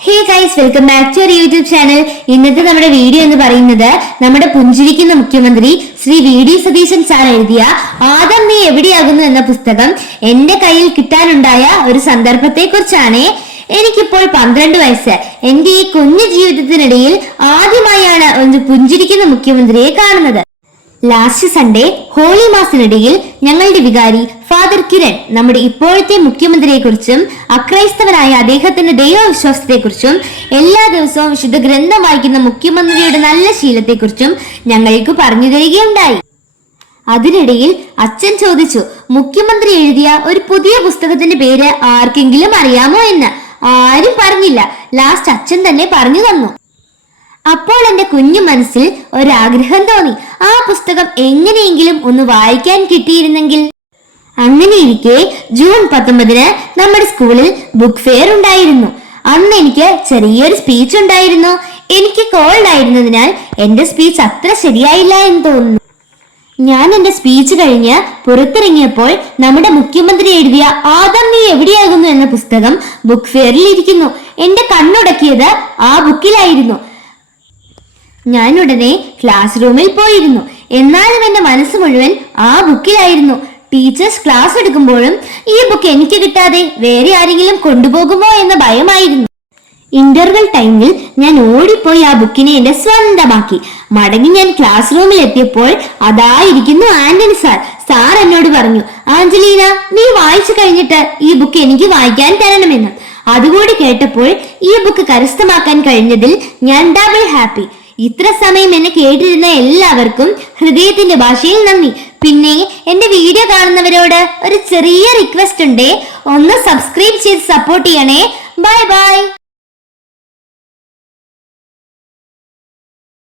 Hey guys, welcome back to our YouTube channel. ഇന്നത്തെ നമ്മുടെ video എന്ന് പറയുന്നത് നമ്മുടെ പുഞ്ചിരിക്കുന്ന മുഖ്യമന്ത്രി ശ്രീ വി.ഡി. സതീശൻ സാർ എഴുതിയ ആദം നീ എവിടെയാകുന്നു എന്ന പുസ്തകം എന്റെ കയ്യിൽ കിട്ടാനുണ്ടായ ഒരു സന്ദർഭത്തെ കുറിച്ചാണ്. എനിക്കിപ്പോൾ 12 വയസ്സ്. എന്റെ ഈ കുഞ്ഞു ജീവിതത്തിനിടയിൽ ആദ്യമായാണ് ഒരു പുഞ്ചിരിക്കുന്ന മുഖ്യമന്ത്രിയെ കാണുന്നത്. ലാസ്റ്റ് സൺഡേ ഹോളി മാസിനിടയിൽ ഞങ്ങളുടെ വികാരി ഫാദർ കിരൺ നമ്മുടെ ഇപ്പോഴത്തെ മുഖ്യമന്ത്രിയെ കുറിച്ചും അക്രൈസ്തവനായ അദ്ദേഹത്തിന്റെ ദൈവവിശ്വാസത്തെക്കുറിച്ചും എല്ലാ ദിവസവും വിശുദ്ധ ഗ്രന്ഥം വായിക്കുന്ന മുഖ്യമന്ത്രിയുടെ നല്ല ശീലത്തെക്കുറിച്ചും ഞങ്ങൾക്ക് പറഞ്ഞു തരികയുണ്ടായി. അതിനിടയിൽ അച്ഛൻ ചോദിച്ചു, മുഖ്യമന്ത്രി എഴുതിയ ഒരു പുതിയ പുസ്തകത്തിന്റെ പേര് ആർക്കെങ്കിലും അറിയാമോ എന്ന്. ആരും പറഞ്ഞില്ല. ലാസ്റ്റ് അച്ഛൻ തന്നെ പറഞ്ഞു തന്നു. അപ്പോൾ എന്റെ കുഞ്ഞു മനസ്സിൽ ഒരാഗ്രഹം തോന്നി, ആ പുസ്തകം എങ്ങനെയെങ്കിലും ഒന്ന് വായിക്കാൻ കിട്ടിയിരുന്നെങ്കിൽ. അങ്ങനെയിരിക്കെ ജൂൺ 19 നമ്മുടെ സ്കൂളിൽ ബുക്ക് ഫെയർ ഉണ്ടായിരുന്നു. അന്ന് എനിക്ക് ചെറിയൊരു സ്പീച്ച് ഉണ്ടായിരുന്നു. എനിക്ക് കോൾഡ് ആയിരുന്നതിനാൽ എന്റെ സ്പീച്ച് അത്ര ശരിയായില്ല എന്ന് തോന്നുന്നു. ഞാൻ എന്റെ സ്പീച്ച് കഴിഞ്ഞ് പുറത്തിറങ്ങിയപ്പോൾ നമ്മുടെ മുഖ്യമന്ത്രി എഴുതിയ ആദം നീ എവിടെയാകുന്നു എന്ന പുസ്തകം ബുക്ക് ഫെയറിൽ ഇരിക്കുന്നു. എന്റെ കണ്ണുടക്കിയത് ആ ബുക്കിലായിരുന്നു. ഞാൻ ഉടനെ ക്ലാസ് റൂമിൽ പോയിരുന്നു. എന്നാലും എന്റെ മനസ്സ് മുഴുവൻ ആ ബുക്കിലായിരുന്നു. ടീച്ചേഴ്സ് ക്ലാസ് എടുക്കുമ്പോഴും ഈ ബുക്ക് എനിക്ക് കിട്ടാതെ വേറെ ആരെങ്കിലും കൊണ്ടുപോകുമോ എന്ന ഭയമായിരുന്നു. ഇന്റർവെൽ ടൈമിൽ ഞാൻ ഓടിപ്പോയി ആ ബുക്കിനെ എന്റെ സ്വന്തമാക്കി. മടങ്ങി ഞാൻ ക്ലാസ് റൂമിൽ എത്തിയപ്പോൾ അതായിരിക്കുന്നു ആന്റണി സാർ. സാർ എന്നോട് പറഞ്ഞു, ആഞ്ചലീന, നീ വായിച്ചു കഴിഞ്ഞിട്ട് ഈ ബുക്ക് എനിക്ക് വായിക്കാൻ തരണമെന്ന്. അതുകൂടി കേട്ടപ്പോൾ ഈ ബുക്ക് കരസ്ഥമാക്കാൻ കഴിഞ്ഞതിൽ ഞാൻ ഡബിൾ ഹാപ്പി. ഇത്ര സമയം എന്നെ കേട്ടിരുന്ന എല്ലാവർക്കും ഹൃദയത്തിന്റെ ഭാഷയിൽ നന്ദി. പിന്നെ എന്റെ വീഡിയോ കാണുന്നവരോട് ഒരു ചെറിയ റിക്വസ്റ്റ് ഉണ്ട്, ഒന്ന് സബ്സ്ക്രൈബ് ചെയ്ത് സപ്പോർട്ട് ചെയ്യണേ. Bye bye.